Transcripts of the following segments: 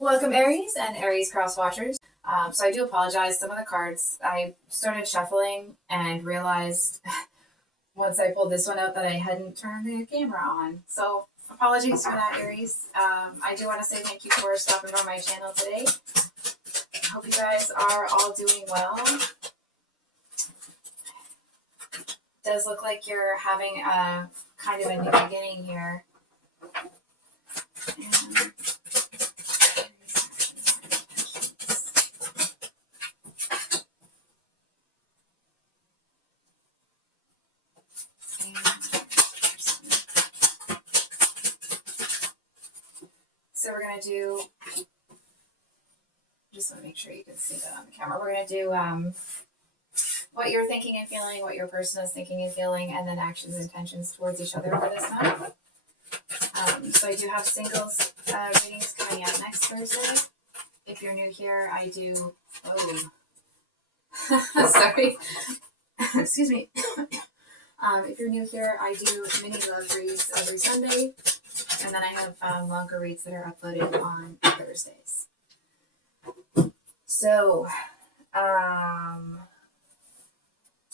Welcome Aries and Aries cross watchers. So I do apologize. Some of the cards I started shuffling and realized once I pulled this one out that I hadn't turned the camera on. So apologies for that, Aries. I do want to say thank you for stopping by my channel today. Hope you guys are all doing well. Does look like you're having a kind of a new beginning here. And so we're going to do, just want to make sure you can see that on the camera. We're going to do what you're thinking and feeling, what your person is thinking and feeling, and then actions and intentions towards each other for this month. So I do have singles readings coming out next Thursday. If you're new here, I do, sorry, excuse me. If you're new here, I do mini love reads every Sunday, and then I have longer reads that are uploaded on Thursdays. So,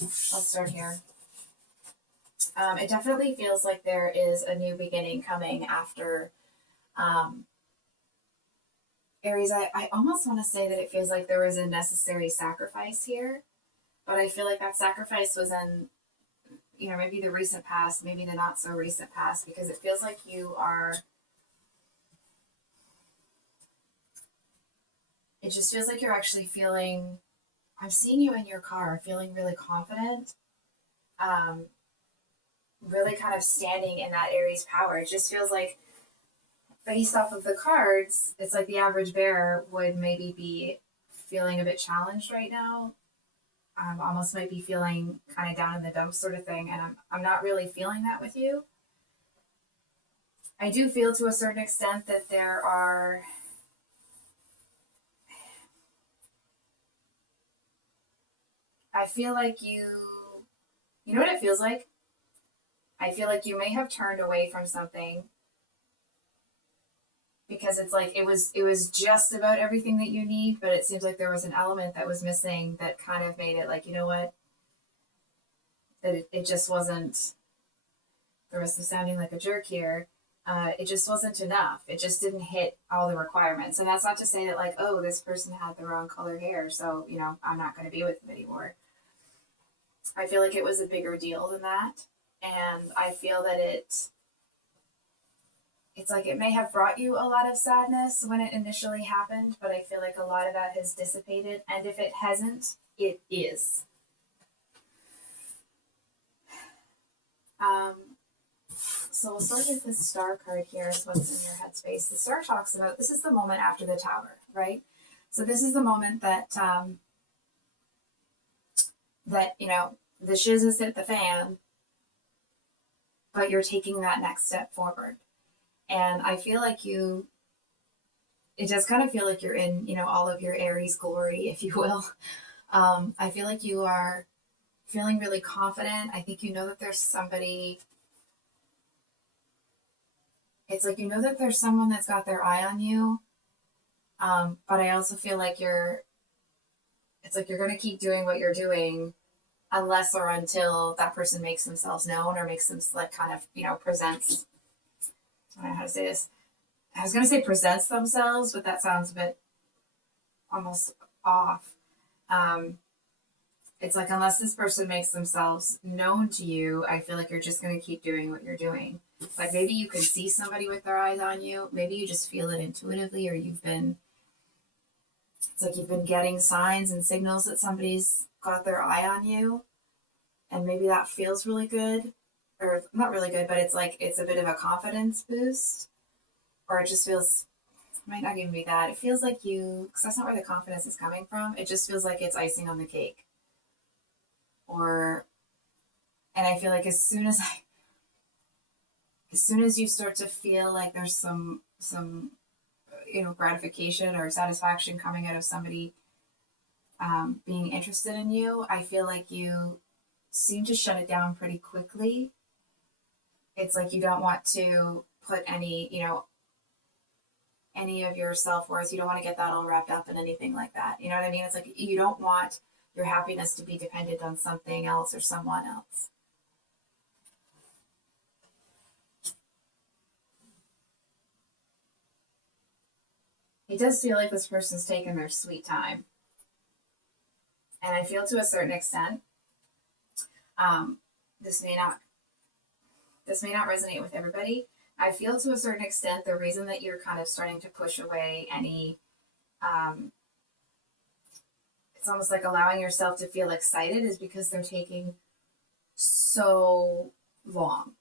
let's start here. It definitely feels like there is a new beginning coming after Aries. I almost want to say that it feels like there was a necessary sacrifice here, but I feel like that sacrifice was in, maybe the recent past, maybe the not so recent past, because it feels like you are, it just feels like you're actually feeling, I'm seeing you in your car feeling really confident, really kind of standing in that Aries power. It just feels like, based off of the cards, it's like the average bear would maybe be feeling a bit challenged right now. Almost might be feeling kind of down in the dumps sort of thing, and I'm not really feeling that with you. I do feel to a certain extent that there are, I feel like you know what it feels like? I feel like you may have turned away from something because it's like it was just about everything that you need, but it seems like there was an element that was missing that kind of made it like, you know what, that it just wasn't, the rest of sounding like a jerk here, it just wasn't enough. It just didn't hit all the requirements. And that's not to say that like, oh, this person had the wrong color hair, so I'm not going to be with them anymore. I feel like it was a bigger deal than that, and I feel that it's like it may have brought you a lot of sadness when it initially happened, but I feel like a lot of that has dissipated, and if it hasn't, it is. So we'll start with this star card here, is what's in your headspace. The star talks about, this is the moment after the tower, right? So this is the moment that, the shiz has hit the fan, but you're taking that next step forward. And I feel like it does kind of feel like you're in, all of your Aries glory, if you will. I feel like you are feeling really confident. I think you know that there's somebody, it's like, that there's someone that's got their eye on you. But I also feel like it's like you're going to keep doing what you're doing unless or until that person makes themselves known or makes them like kind of, presents, I don't know how to say this. I was going to say presents themselves, but that sounds a bit almost off. It's like, unless this person makes themselves known to you, I feel like you're just going to keep doing what you're doing. Like maybe you can see somebody with their eyes on you. Maybe you just feel it intuitively, or it's like you've been getting signs and signals that somebody's got their eye on you. And maybe that feels really good, or not really good, but it's like, it's a bit of a confidence boost, or it just feels, it might not even be that. It feels like because that's not where the confidence is coming from. It just feels like it's icing on the cake. And I feel like as soon as you start to feel like there's some gratification or satisfaction coming out of somebody being interested in you, I feel like you seem to shut it down pretty quickly. It's like you don't want to put any, any of your self-worth. You don't want to get that all wrapped up in anything like that. You know what I mean? It's like you don't want your happiness to be dependent on something else or someone else. It does feel like this person's taking their sweet time. And I feel to a certain extent, um, this may not resonate with everybody. I feel to a certain extent the reason that you're kind of starting to push away any, it's almost like allowing yourself to feel excited is because they're taking so long.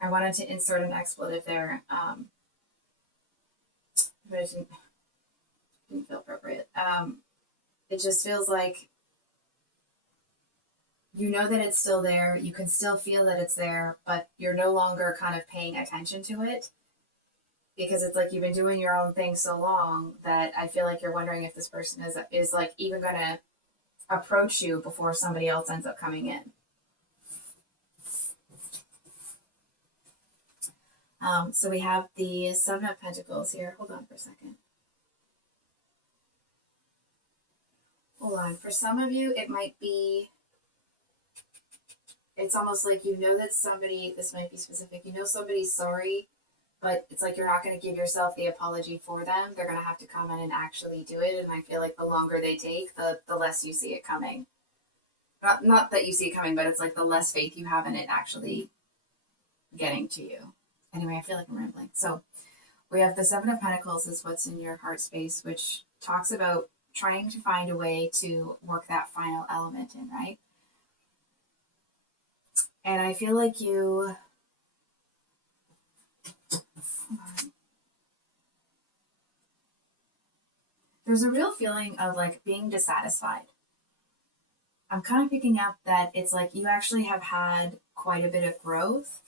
I wanted to insert an expletive there, but it didn't feel appropriate. It just feels like you know that it's still there. You can still feel that it's there, but you're no longer kind of paying attention to it because it's like you've been doing your own thing so long that I feel like you're wondering if this person is like even going to approach you before somebody else ends up coming in. So we have the Seven of Pentacles here. Hold on for a second. Hold on. For some of you, it might be, it's almost like you know that somebody, this might be specific, you know somebody's sorry, but it's like you're not going to give yourself the apology for them. They're going to have to come in and actually do it. And I feel like the longer they take, the less you see it coming. Not that you see it coming, but it's like the less faith you have in it actually getting to you. Anyway, I feel like I'm rambling. So we have the Seven of Pentacles is what's in your heart space, which talks about trying to find a way to work that final element in, right? And I feel like you, there's a real feeling of like being dissatisfied. I'm kind of picking up that it's like you actually have had quite a bit of growth,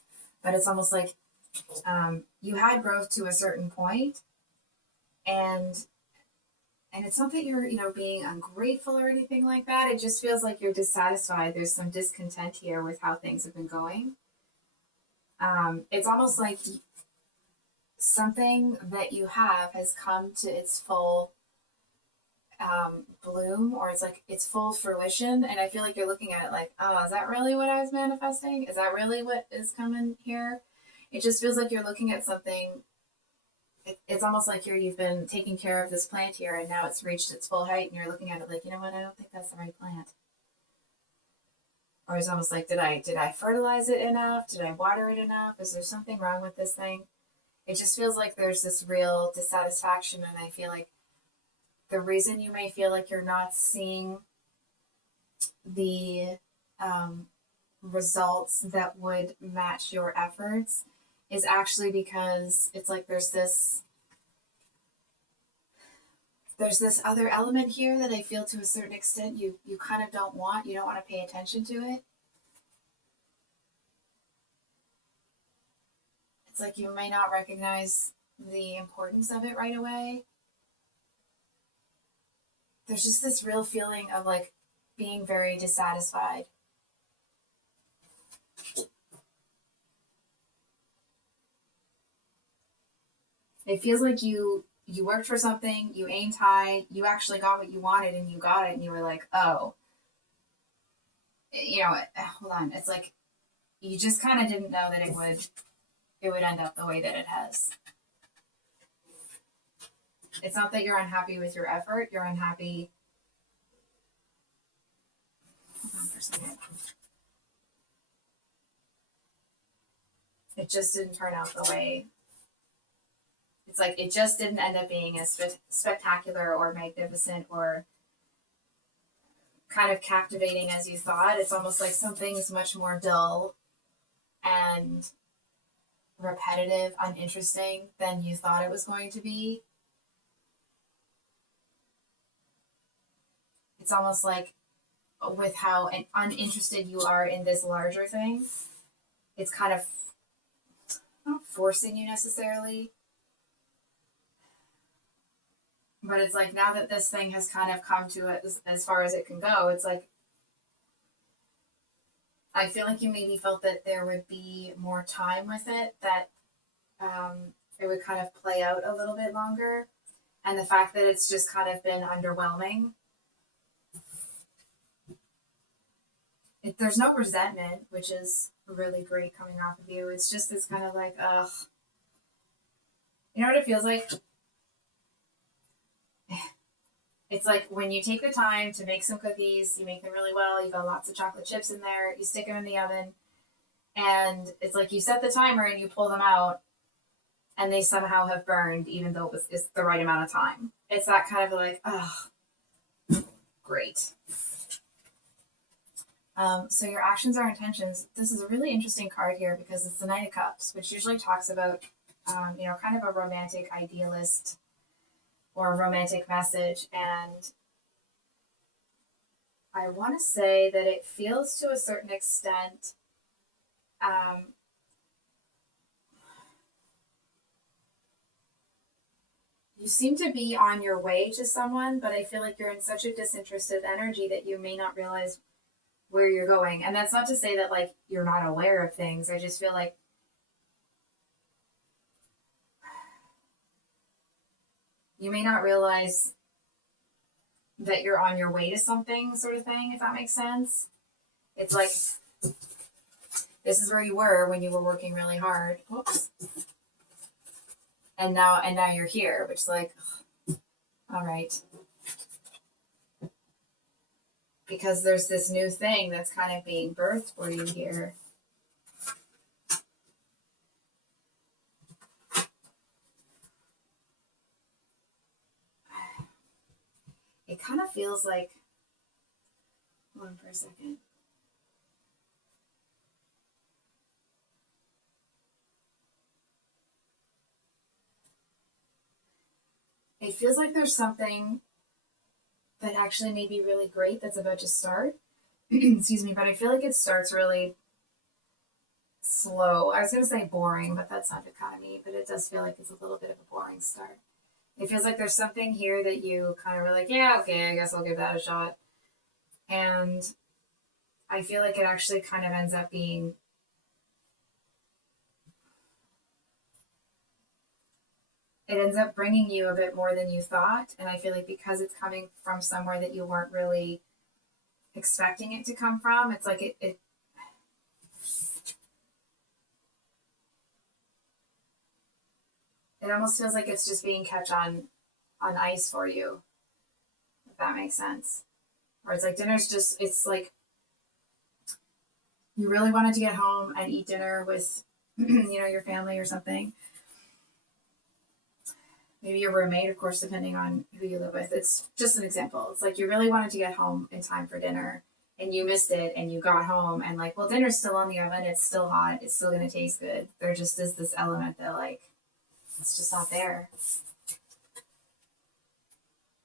but it's almost like you had growth to a certain point, and it's not that you're, being ungrateful or anything like that. It just feels like you're dissatisfied. There's some discontent here with how things have been going. It's almost like something that you have has come to its full bloom, or it's like its full fruition. And I feel like you're looking at it like, oh, is that really what I was manifesting? Is that really what is coming here? It just feels like you're looking at something. It's almost like you've been taking care of this plant here, and now it's reached its full height, and you're looking at it like, you know what? I don't think that's the right plant. Or it's almost like, did I fertilize it enough? Did I water it enough? Is there something wrong with this thing? It just feels like there's this real dissatisfaction, and I feel like the reason you may feel like you're not seeing the results that would match your efforts is actually because it's like there's this other element here that I feel to a certain extent you kind of don't want. You don't want to pay attention to it. It's like you may not recognize the importance of it right away. There's just this real feeling of like being very dissatisfied. It feels like you worked for something, you aimed high, you actually got what you wanted, and you got it, and you were like, oh, hold on. It's like you just kind of didn't know that it would end up the way that it has. It's not that you're unhappy with your effort. You're unhappy. Hold on for a second. It just didn't turn out the way. It's like it just didn't end up being as spectacular or magnificent or kind of captivating as you thought. It's almost like something's much more dull and repetitive, uninteresting than you thought it was going to be. It's almost like with how uninterested you are in this larger thing, it's kind of not forcing you necessarily, but it's like now that this thing has kind of come to it as far as it can go, it's like I feel like you maybe felt that there would be more time with it, that it would kind of play out a little bit longer. And the fact that it's just kind of been underwhelming. There's no resentment, which is really great coming off of you. It's just this kind of like, ugh. You know what it feels like? It's like when you take the time to make some cookies, you make them really well, you got lots of chocolate chips in there, you stick them in the oven, and it's like you set the timer and you pull them out, and they somehow have burned, even though it's the right amount of time. It's that kind of like, oh, great. So your actions are intentions. This is a really interesting card here because it's the Knight of Cups, which usually talks about, kind of a romantic idealist or a romantic message. And I want to say that it feels to a certain extent, you seem to be on your way to someone, but I feel like you're in such a disinterested energy that you may not realize where you're going. And that's not to say that like you're not aware of things. I just feel like you may not realize that you're on your way to something, sort of thing, if that makes sense. It's like this is where you were when you were working really hard. Whoops. And now you're here, which is like, all right. Because there's this new thing that's kind of being birthed for you here. It kind of feels like, hold on for a second. It feels like there's something that actually may be really great that's about to start. Excuse me, but I feel like it starts really slow. I was going to say boring, but that sounded kind of mean, but it does feel like it's a little bit of a boring start. It feels like there's something here that you kind of were like, yeah, okay, I guess I'll give that a shot. And I feel like it actually kind of ends up being it ends up bringing you a bit more than you thought. And I feel like because it's coming from somewhere that you weren't really expecting it to come from, it's like it almost feels like it's just being kept on ice for you, if that makes sense. Or it's like dinner's just, it's like you really wanted to get home and eat dinner with, your family or something. Maybe your roommate, of course, depending on who you live with. It's just an example. It's like you really wanted to get home in time for dinner and you missed it and you got home and like, well, dinner's still on the oven. It's still hot. It's still going to taste good. There just is this element that like, it's just not there.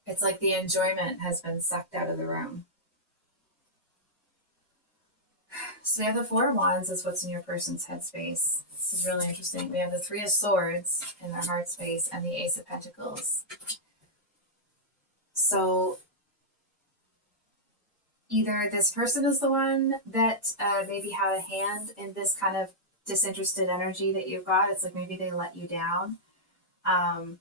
It's like the enjoyment has been sucked out of the room. So we have the Four of Wands is what's in your person's headspace. This is really interesting. We have the Three of Swords in their heart space and the Ace of Pentacles. So either this person is the one that maybe had a hand in this kind of disinterested energy that you've got. It's like maybe they let you down. I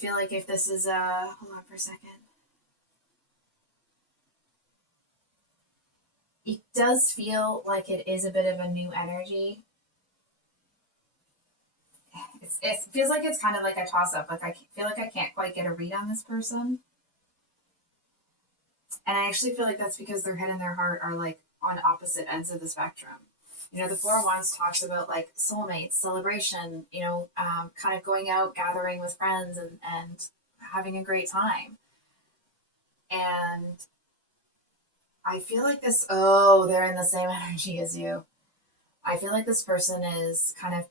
feel like if this is hold on for a second. It does feel like it is a bit of a new energy. It feels like it's kind of like a toss-up. Like I feel like I can't quite get a read on this person. And I actually feel like that's because their head and their heart are like on opposite ends of the spectrum. The Four of Wands talks about like soulmates, celebration, kind of going out, gathering with friends and having a great time. And I feel like they're in the same energy as you. I feel like this person is kind of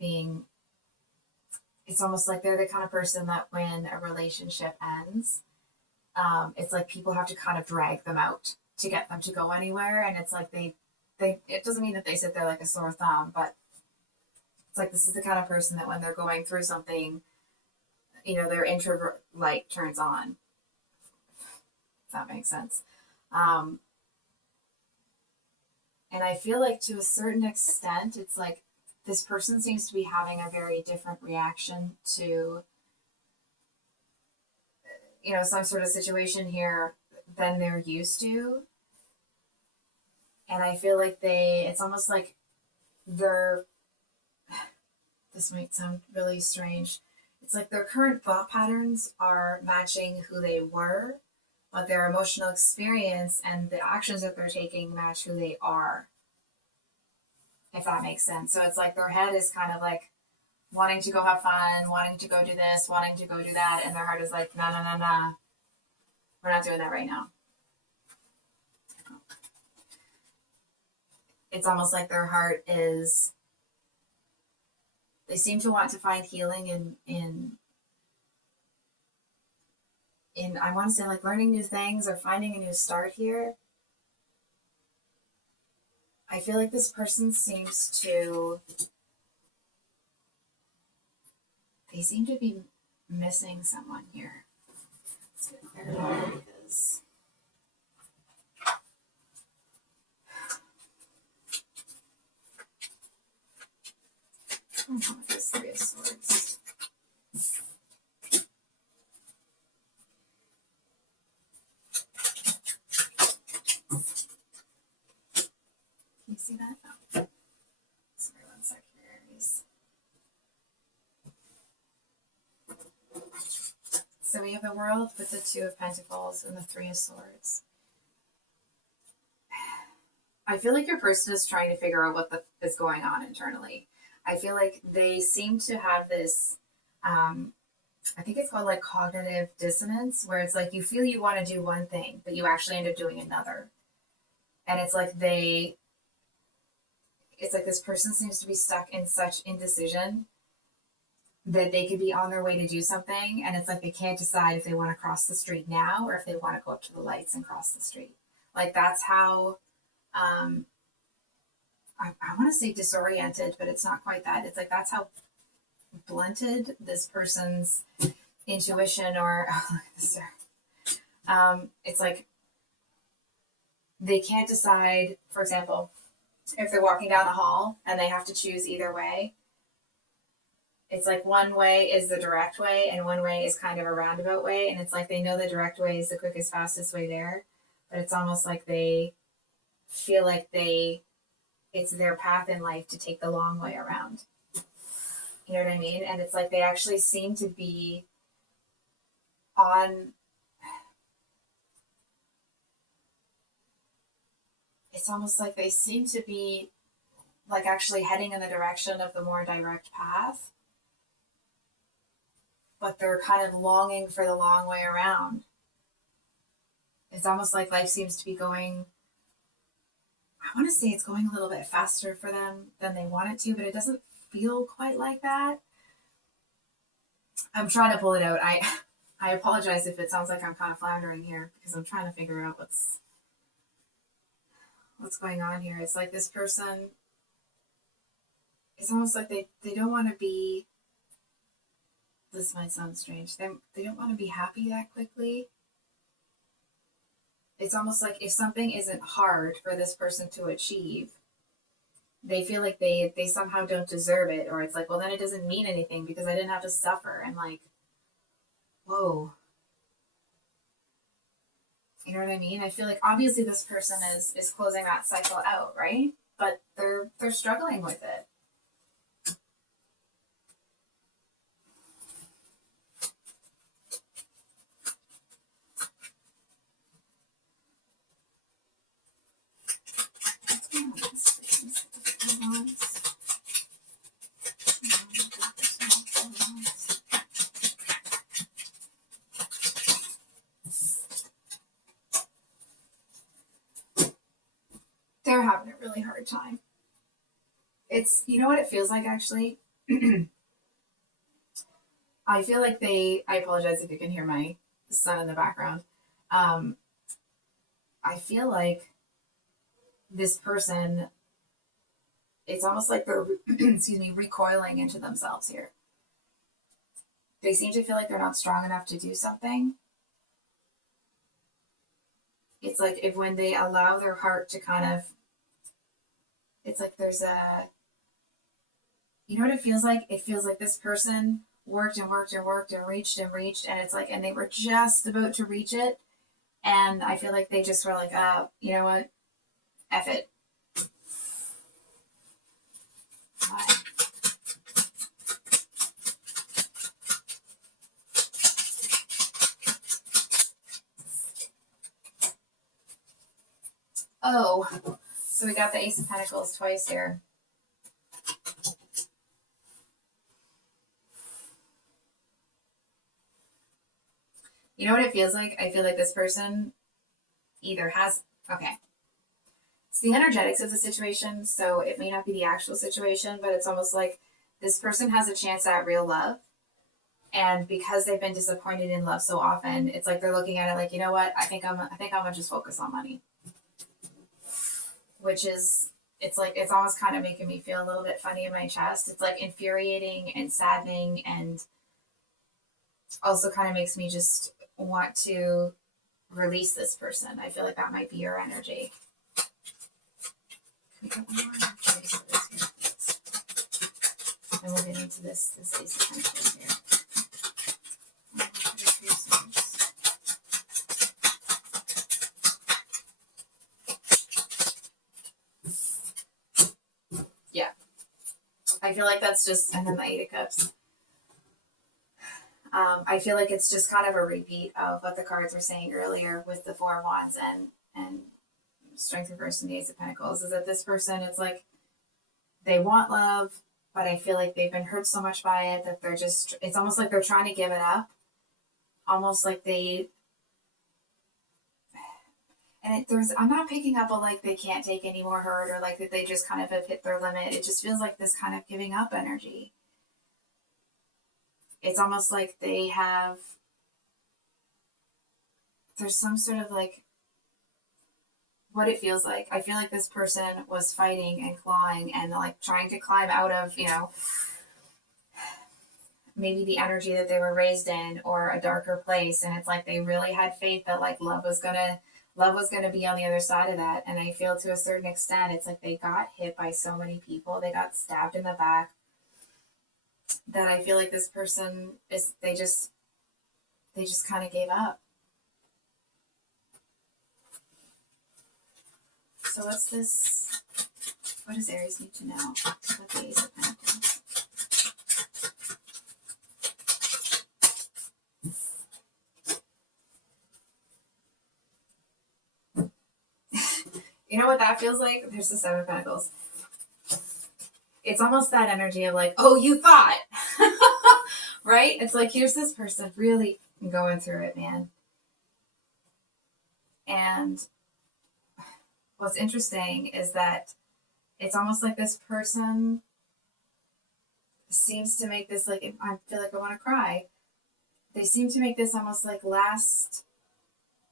it's almost like they're the kind of person that when a relationship ends, it's like people have to kind of drag them out to get them to go anywhere. And it's like it doesn't mean that they sit there like a sore thumb, but it's like this is the kind of person that when they're going through something, their introvert light turns on. If that makes sense. And I feel like to a certain extent, it's like this person seems to be having a very different reaction to, you know, some sort of situation here than they're used to. And I feel like it's almost like they're, this might sound really strange. It's like their current thought patterns are matching who they were, but their emotional experience and the actions that they're taking match who they are, if that makes sense. So it's like their head is kind of like wanting to go have fun, wanting to go do this, wanting to go do that, and their heart is like, nah, nah, nah, nah, we're not doing that right now. It's almost like their heart is, they seem to want to find healing in I want to say like learning new things or finding a new start here. I feel like this person seems to, they seem to be missing someone here. Let's get clarified because I don't know what this Three of Swords. Can you see that? Oh. Sorry, one sec here, Aries. So we have the World with the Two of Pentacles and the Three of Swords. I feel like your person is trying to figure out what is going on internally. I feel like they seem to have this, I think it's called like cognitive dissonance, where it's like you feel you want to do one thing, but you actually end up doing another. And it's like it's like this person seems to be stuck in such indecision that they could be on their way to do something, and it's like they can't decide if they want to cross the street now or if they want to go up to the lights and cross the street. Like that's how, I want to say disoriented, but it's not quite that. It's like that's how blunted this person's intuition or it's like they can't decide, for example, if they're walking down a hall and they have to choose either way. It's like one way is the direct way and one way is kind of a roundabout way, and it's like they know the direct way is the quickest, fastest way there, but it's almost like they feel like it's their path in life to take the long way around. You know what I mean? And it's like they actually seem to be on, it's almost like they seem to be like actually heading in the direction of the more direct path, but they're kind of longing for the long way around. It's almost like life seems to be going, I want to say it's going a little bit faster for them than they want it to, but it doesn't feel quite like that. I'm trying to pull it out. I apologize if it sounds like I'm kind of floundering here because I'm trying to figure out what's going on here. It's like this person, it's almost like they don't want to be, this might sound strange, they don't want to be happy that quickly. It's almost like if something isn't hard for this person to achieve, they feel like they somehow don't deserve it, or it's like, well, then it doesn't mean anything because I didn't have to suffer. And like, whoa. You know what I mean? I feel like obviously this person is closing that cycle out, right? But they're struggling with it. They're having a really hard time. It's, you know what it feels like actually? I feel like I apologize if you can hear my son in the background. I feel like this person, it's almost like they're, excuse me, recoiling into themselves here. They seem to feel like they're not strong enough to do something. It's like if when they allow their heart to kind of, it's like there's You know what it feels like? It feels like this person worked and worked and worked and reached, and it's like, and they were just about to reach it. And I feel like they just were like, you know what? F it. Bye. Oh, so we got the Ace of Pentacles twice here. You know what it feels like? I feel like this person either has, okay, it's the energetics of the situation, so it may not be the actual situation, but it's almost like this person has a chance at real love. And because they've been disappointed in love so often, it's like they're looking at it like, you know what? I think I'm gonna just focus on money. Which is, it's like, it's almost kind of making me feel a little bit funny in my chest. It's like infuriating and saddening, and also kind of makes me just want to release this person. I feel like that might be your energy. Can we get one more energy for this here, please? And we'll get into this Ace of Pentacles here. Yeah. I feel like that's just, and then the Eight of Cups. I feel like it's just kind of a repeat of what the cards were saying earlier with the Four of Wands and Strength reversed and the Ace of Pentacles, is that this person, it's like they want love, but I feel like they've been hurt so much by it that they're just, it's almost like they're trying to give it up. Almost like they, and I'm not picking up a like they can't take any more hurt, or like that they just kind of have hit their limit. It just feels like this kind of giving up energy. It's almost like they have, there's some sort of like, what it feels like. I feel like this person was fighting and clawing and like trying to climb out of, you know, maybe the energy that they were raised in or a darker place. And it's like they really had faith that like love was gonna be on the other side of that. And I feel to a certain extent, it's like they got hit by so many people. They got stabbed in the back, that I feel like this person is, they just kind of gave up. So what's this? What does Aries need to know with the Ace of Pentacles? You know what that feels like? There's the Seven of Pentacles. It's almost that energy of like, oh, you thought, right? It's like, here's this person really going through it, man. And what's interesting is that it's almost like this person seems to make this, like, I feel like I want to cry. They seem to make this almost like last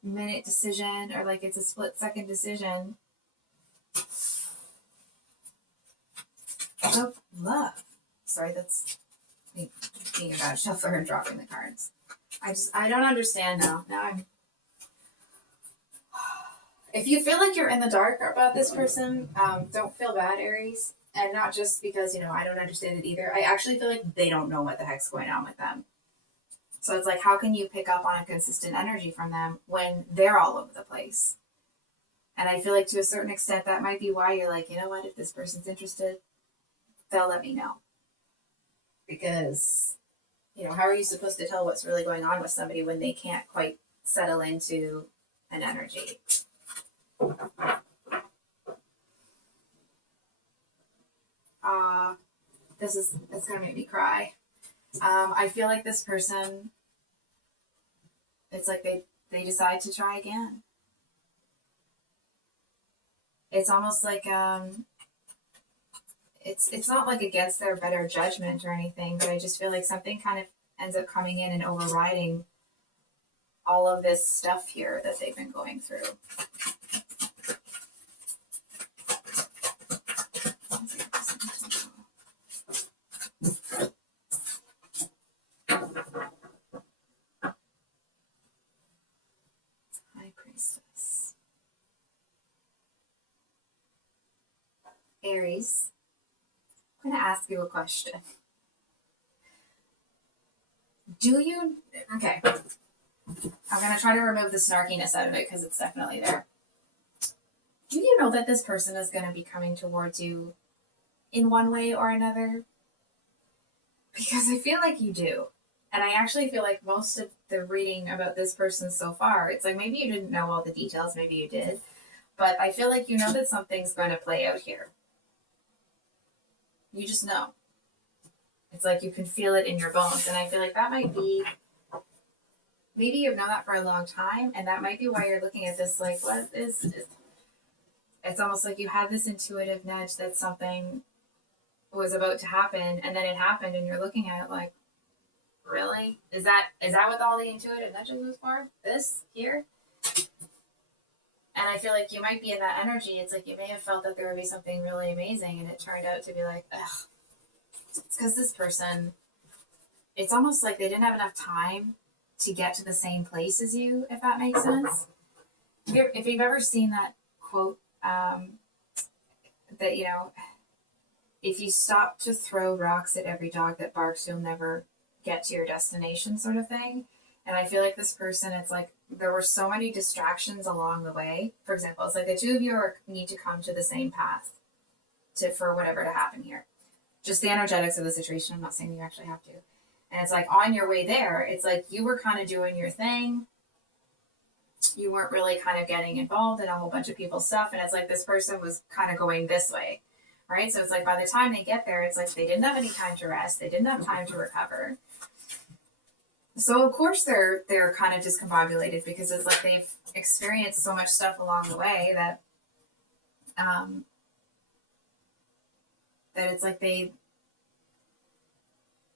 minute decision, or like it's a split second decision of love. Sorry, that's me being a bad shuffler and dropping the cards. I don't understand now. Now I'm. If you feel like you're in the dark about this person, don't feel bad, Aries. And not just because, you know, I don't understand it either. I actually feel like they don't know what the heck's going on with them. So it's like, how can you pick up on a consistent energy from them when they're all over the place? And I feel like to a certain extent, that might be why you're like, you know what, if this person's interested, they'll let me know. Because, you know, how are you supposed to tell what's really going on with somebody when they can't quite settle into an energy? It's gonna make me cry. I feel like this person, it's like they decide to try again. It's almost like it's not like against their better judgment or anything, but I just feel like something kind of ends up coming in and overriding all of this stuff here that they've been going through. High Priestess. Aries, I'm going to ask you a question. Okay, I'm going to try to remove the snarkiness out of it because it's definitely there. Do you know that this person is going to be coming towards you in one way or another? Because I feel like you do. And I actually feel like most of the reading about this person so far, it's like maybe you didn't know all the details, maybe you did, but I feel like you know that something's going to play out here. You just know. It's like you can feel it in your bones. And I feel like that might be, maybe you've known that for a long time, and that might be why you're looking at this like, what is it's almost like you had this intuitive nudge that something was about to happen, and then it happened, and you're looking at it like, really? Is that what all the intuitive nudges was for? This here? And I feel like you might be in that energy. It's like you may have felt that there would be something really amazing, and it turned out to be like, ugh. It's because this person, it's almost like they didn't have enough time to get to the same place as you, if that makes sense. If you've ever seen that quote, that, if you stop to throw rocks at every dog that barks, you'll never get to your destination, sort of thing. And I feel like this person, it's like there were so many distractions along the way. For example, it's like the two of you need to come to the same path for whatever to happen here. Just the energetics of the situation. I'm not saying you actually have to. And it's like on your way there, it's like you were kind of doing your thing. You weren't really kind of getting involved in a whole bunch of people's stuff. And it's like this person was kind of going this way, right? So it's like by the time they get there, it's like they didn't have any time to rest. They didn't have time to recover. So of course they're kind of discombobulated because it's like they've experienced so much stuff along the way that it's like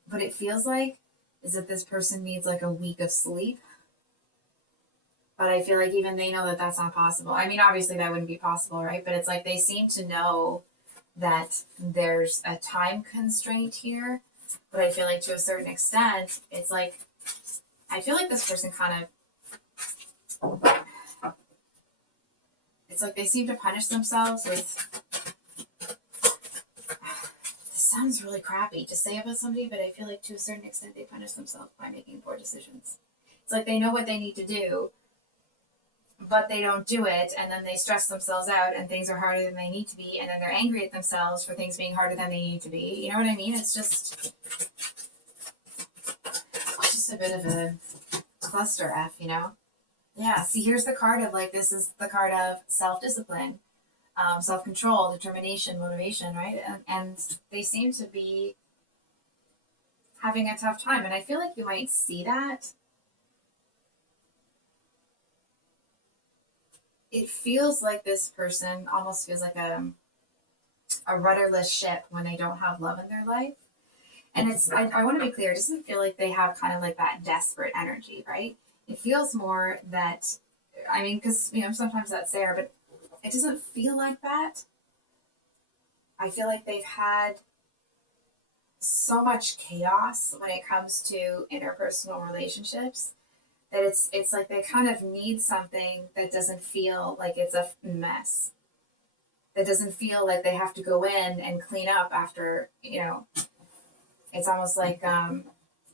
what it feels like is that this person needs like a week of sleep. But I feel like even they know that that's not possible. I mean, obviously that wouldn't be possible, right? But it's like they seem to know that there's a time constraint here. But I feel like to a certain extent, it's like, I feel like this person kind of, it's like they seem to punish themselves with, this sounds really crappy to say about somebody, but I feel like to a certain extent they punish themselves by making poor decisions. It's like they know what they need to do, but they don't do it, and then they stress themselves out, and things are harder than they need to be, and then they're angry at themselves for things being harder than they need to be. You know what I mean? It's just a bit of a cluster F, Yeah, see, here's the card of, like, this is the card of self-discipline, self-control, determination, motivation, right? And they seem to be having a tough time, and I feel like you might see that. It feels like this person almost feels like a rudderless ship when they don't have love in their life. And I want to be clear, it doesn't feel like they have kind of like that desperate energy, right? It feels more that, I mean, because, sometimes that's there, but it doesn't feel like that. I feel like they've had so much chaos when it comes to interpersonal relationships that it's like they kind of need something that doesn't feel like it's a mess. That doesn't feel like they have to go in and clean up after, it's almost like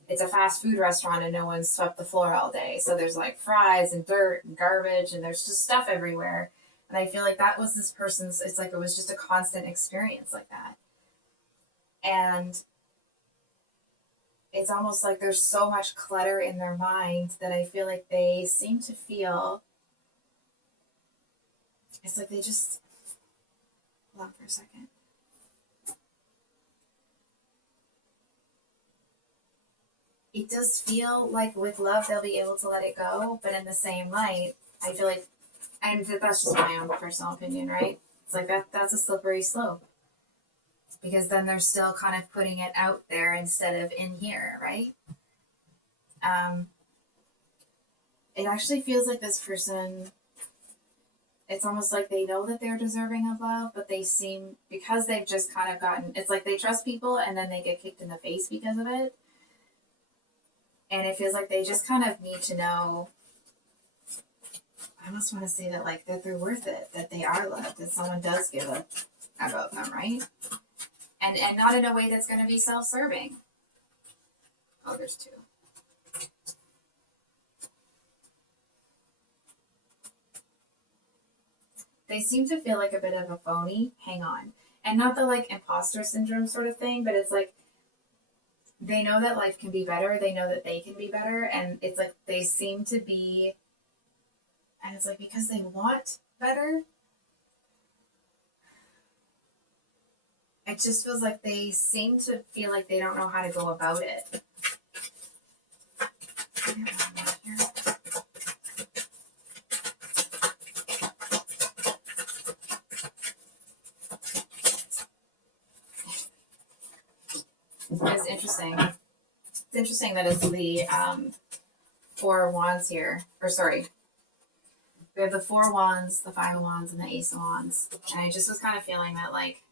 it's a fast food restaurant and no one's swept the floor all day. So there's like fries and dirt and garbage and there's just stuff everywhere. And I feel like that was this person's, it's like it was just a constant experience like that. And it's almost like there's so much clutter in their mind that I feel like they seem to feel, it's like they just, hold on for a second. It does feel like with love they'll be able to let it go, but in the same light, I feel like, and that's just my own personal opinion, right? It's like that's a slippery slope. Because then they're still kind of putting it out there instead of in here, right? It actually feels like this person, it's almost like they know that they're deserving of love, but they seem, because they've just kind of gotten, it's like they trust people and then they get kicked in the face because of it. And it feels like they just kind of need to know, I almost want to say that, like, that they're worth it, that they are loved, that someone does give a about them, right? and not in a way that's going to be self-serving. Oh, there's two. They seem to feel like a bit of a phony. Hang on. And not the like imposter syndrome sort of thing, but it's like they know that life can be better. They know that they can be better. And it's like they seem to be, and it's like because they want better, it just feels like they seem to feel like they don't know how to go about it. It's interesting. It's interesting that it's the Four of Wands here. Or sorry. We have the Four of Wands, the Five of Wands, and the Ace of Wands. And I just was kind of feeling that like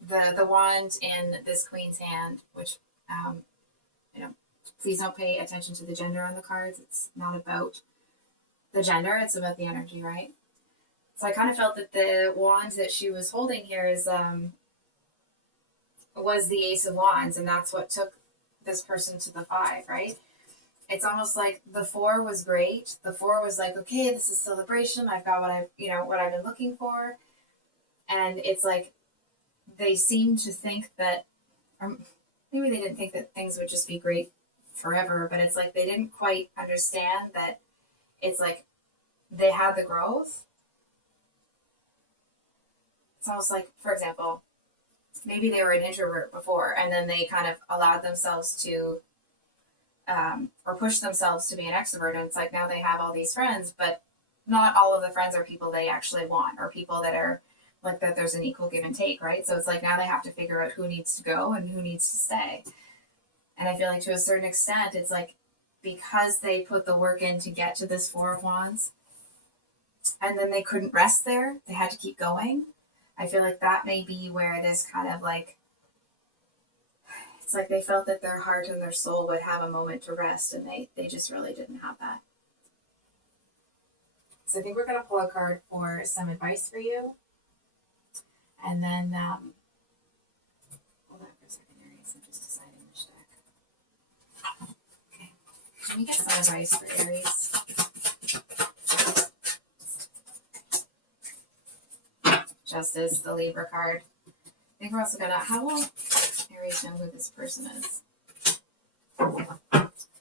the wand in this Queen's hand, which please don't pay attention to the gender on the cards. It's not about the gender, it's about the energy, right? So I kind of felt that the wand that she was holding here is was the Ace of Wands, and that's what took this person to the Five, right? It's almost like the Four was great. The Four was like, okay, this is celebration. I've got what I've been looking for. And it's like they seem to think that, or maybe they didn't think that things would just be great forever, but it's like they didn't quite understand that it's like they had the growth. It's almost like, for example, maybe they were an introvert before and then they kind of allowed themselves to or pushed themselves to be an extrovert, and it's like now they have all these friends, but not all of the friends are people they actually want or people that are like that there's an equal give and take, right? So it's like now they have to figure out who needs to go and who needs to stay. And I feel like to a certain extent it's like because they put the work in to get to this Four of Wands and then they couldn't rest there, they had to keep going. I feel like that may be where this kind of like, it's like they felt that their heart and their soul would have a moment to rest, and they just really didn't have that. So I think we're going to pull a card for some advice for you. And then, hold on for a second, Aries. I'm just deciding which deck. Okay. Let me get some advice for Aries. Justice, the Libra card. I think we're also going to, how will Aries know who this person is?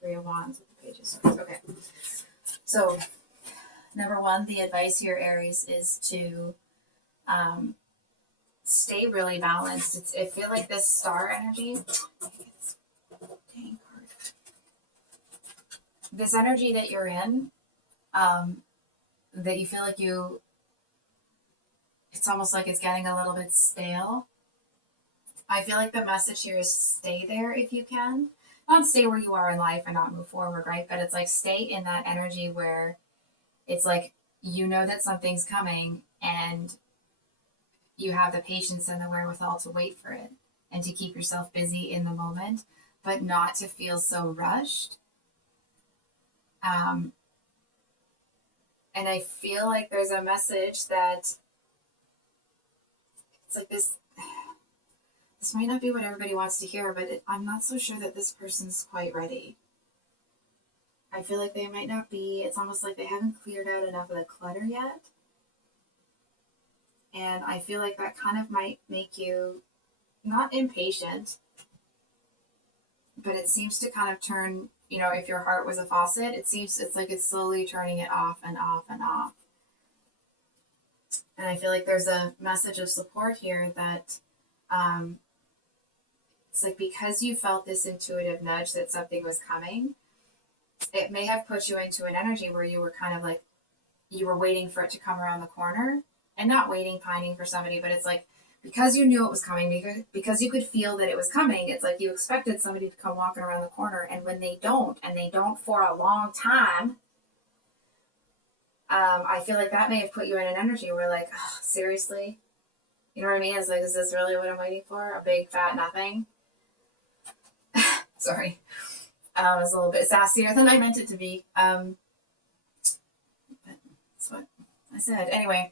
Three of Wands with the Page of Swords. Okay. So, number one, the advice here, Aries, is to stay really balanced. I feel like this star energy, this energy that you're in, that you feel like it's almost like it's getting a little bit stale. I feel like the message here is stay there if you can. Not stay where you are in life and not move forward, right? But it's like stay in that energy where it's like you know that something's coming and you have the patience and the wherewithal to wait for it and to keep yourself busy in the moment, but not to feel so rushed. And I feel like there's a message that it's like this might not be what everybody wants to hear, but I'm not so sure that this person's quite ready. I feel like they might not be. It's almost like they haven't cleared out enough of the clutter yet. And I feel like that kind of might make you not impatient, but it seems to kind of turn, if your heart was a faucet, it's like it's slowly turning it off and off and off. And I feel like there's a message of support here that it's like because you felt this intuitive nudge that something was coming, it may have put you into an energy where you were kind of like, you were waiting for it to come around the corner and not waiting, pining for somebody, but it's like, because you knew it was coming, because you could feel that it was coming, it's like you expected somebody to come walking around the corner, and when they don't, and they don't for a long time, I feel like that may have put you in an energy where like, oh, seriously? You know what I mean? It's like, is this really what I'm waiting for? A big fat nothing? Sorry. I was a little bit sassier than I meant it to be. But that's what I said. Anyway.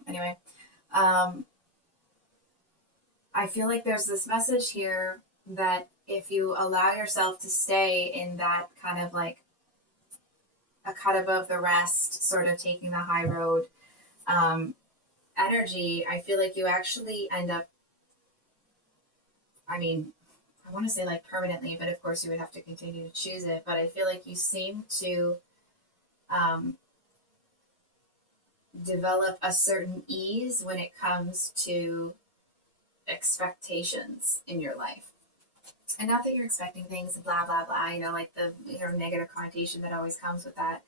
I feel like there's this message here that if you allow yourself to stay in that kind of like a cut above the rest, sort of taking the high road energy, I feel like you actually end up, I mean, I want to say like permanently, but of course you would have to continue to choose it. But I feel like you seem to um, develop a certain ease when it comes to expectations in your life. And not that you're expecting things, blah, blah, blah, like the negative connotation that always comes with that.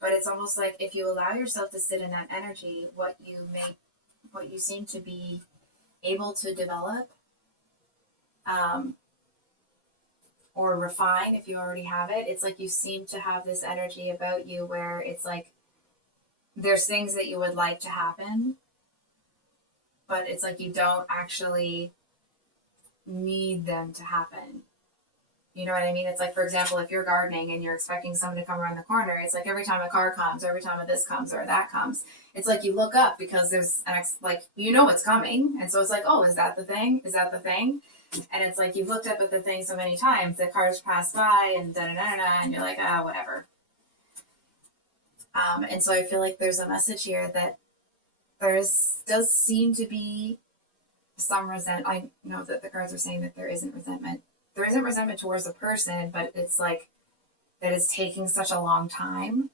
But it's almost like if you allow yourself to sit in that energy, what you seem to be able to develop or refine, if you already have it, it's like you seem to have this energy about you where it's like there's things that you would like to happen, but it's like you don't actually need them to happen. You know what I mean? It's like, for example, if you're gardening and you're expecting someone to come around the corner, it's like every time a car comes, or every time a this comes or that comes, it's like you look up because there's it's coming. And so it's like, oh, is that the thing? Is that the thing? And it's like you've looked up at the thing so many times, the cars pass by and da-da-da-da, and you're like, whatever. And so I feel like there's a message here that does seem to be some resentment. I know that the cards are saying that there isn't resentment. There isn't resentment towards the person, but it's like that it's taking such a long time.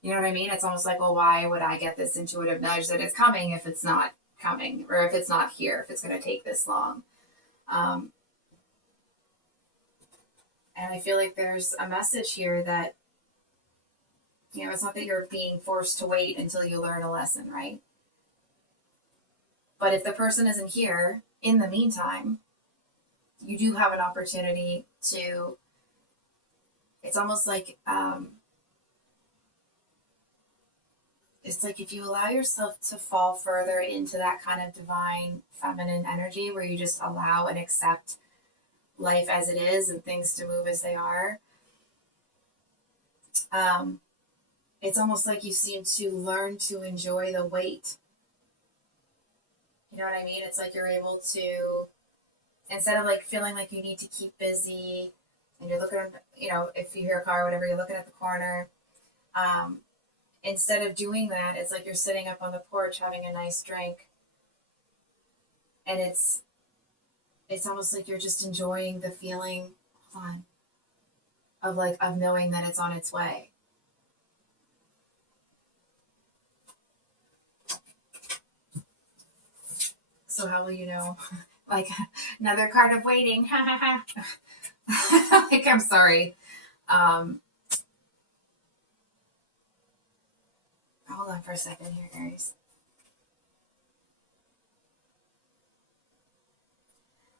You know what I mean? It's almost like, well, why would I get this intuitive nudge that it's coming if it's not coming, or if it's not here, if it's going to take this long? And I feel like there's a message here that, it's not that you're being forced to wait until you learn a lesson, right? But if the person isn't here in the meantime, you do have an opportunity to, it's almost like, it's like if you allow yourself to fall further into that kind of divine feminine energy where you just allow and accept life as it is and things to move as they are, it's almost like you seem to learn to enjoy the wait. You know what I mean? It's like you're able to, instead of like feeling like you need to keep busy and you're looking at, if you hear a car or whatever, you're looking at the corner. Instead of doing that, it's like you're sitting up on the porch having a nice drink. And it's almost like you're just enjoying the feeling, of knowing that it's on its way. So how will you know? Like another card of waiting. Like, I'm sorry. Hold on for a second here, Aries.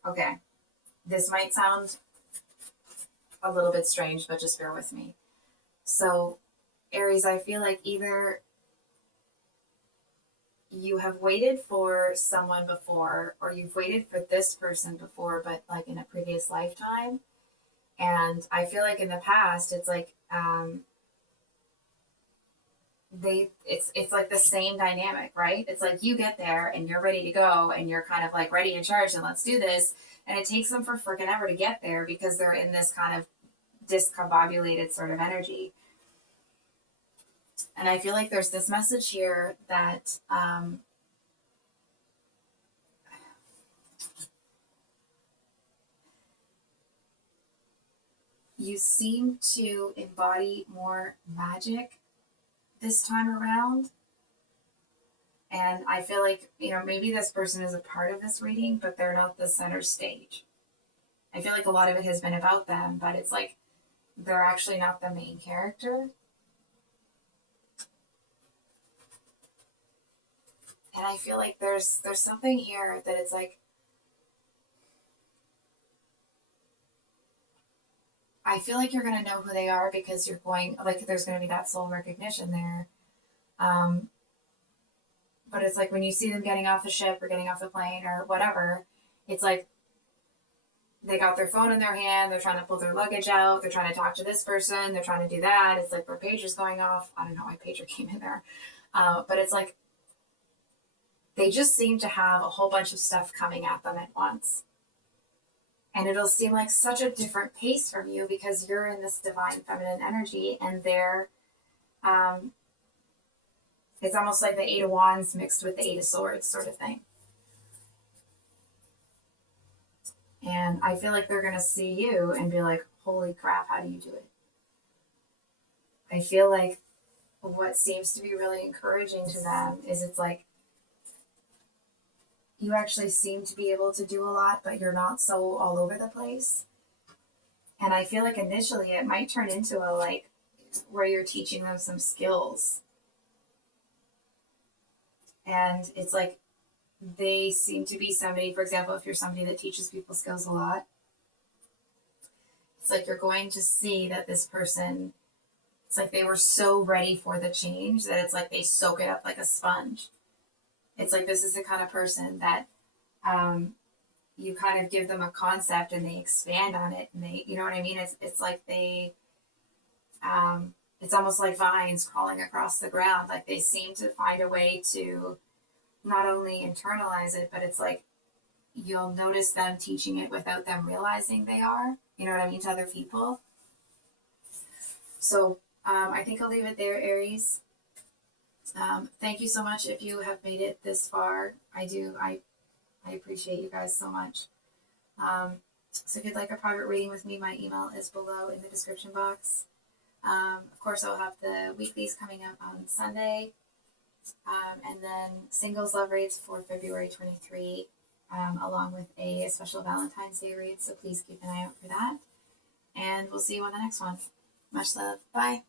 Okay. This might sound a little bit strange, but just bear with me. So, Aries, I feel like either you have waited for someone before, or you've waited for this person before, but like in a previous lifetime. And I feel like in the past, it's like, it's like the same dynamic, right? It's like you get there and you're ready to go and you're kind of like ready in charge and let's do this. And it takes them for freaking ever to get there because they're in this kind of discombobulated sort of energy. And I feel like there's this message here that you seem to embody more magic this time around. And I feel like, maybe this person is a part of this reading, but they're not the center stage. I feel like a lot of it has been about them, but it's like they're actually not the main character. And I feel like there's something here that it's like, I feel like you're going to know who they are because there's going to be that soul recognition there. But it's like when you see them getting off the ship or getting off the plane or whatever, it's like they got their phone in their hand, they're trying to pull their luggage out, they're trying to talk to this person, they're trying to do that. It's like their pager's going off. I don't know why pager came in there. But it's like they just seem to have a whole bunch of stuff coming at them at once. And it'll seem like such a different pace from you because you're in this divine feminine energy and they're, um, it's almost like the Eight of Wands mixed with the Eight of Swords sort of thing. And I feel like they're going to see you and be like, holy crap, how do you do it? I feel like what seems to be really encouraging to them is it's like, you actually seem to be able to do a lot, but you're not so all over the place. And I feel like initially it might turn into a like where you're teaching them some skills. And it's like they seem to be somebody, for example, if you're somebody that teaches people skills a lot, it's like you're going to see that this person, it's like they were so ready for the change that it's like they soak it up like a sponge. It's like this is the kind of person that you kind of give them a concept and they expand on it and they, you know what I mean? It's like they, it's almost like vines crawling across the ground. Like they seem to find a way to not only internalize it, but it's like you'll notice them teaching it without them realizing they are, you know what I mean, to other people. So I think I'll leave it there, Aries. Thank you so much if you have made it this far. I appreciate you guys so much. So if you'd like a private reading with me, my email is below in the description box. Of course, I'll have the weeklies coming up on Sunday. And then singles love reads for February 23, along with a special Valentine's Day read. So please keep an eye out for that. And we'll see you on the next one. Much love. Bye.